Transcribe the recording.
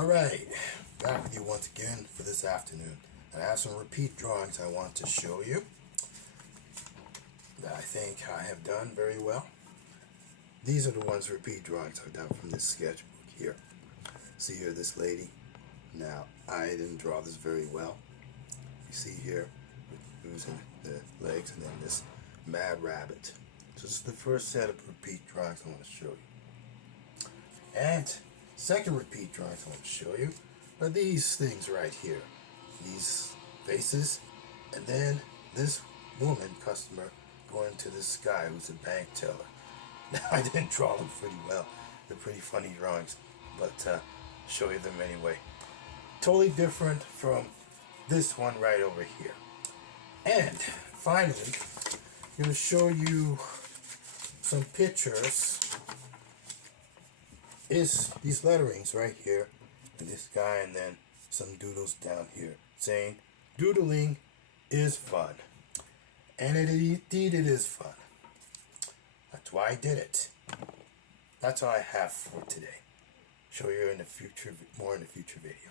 Alright, back with you once again for this afternoon. And I have some repeat drawings I want to show you that I think I have done very well. These are the ones repeat drawings I've done from this sketchbook here. See here this lady. Now, I didn't draw this very well. You see here, losing the legs and then this mad rabbit. So this is the first set of repeat drawings I want to show you. And second repeat drawings I want to show you are these things right here. These faces, and then this woman customer going to this guy who's a bank teller. Now I didn't draw them pretty well. They're pretty funny drawings, but show you them anyway. Totally different from this one right over here. And finally, I'm going to show you some pictures. Is these letterings right here, and this guy, and then some doodles down here saying doodling is fun. And indeed it is fun. That's why I did it. That's all I have for today. Show you in the future, more in the future video.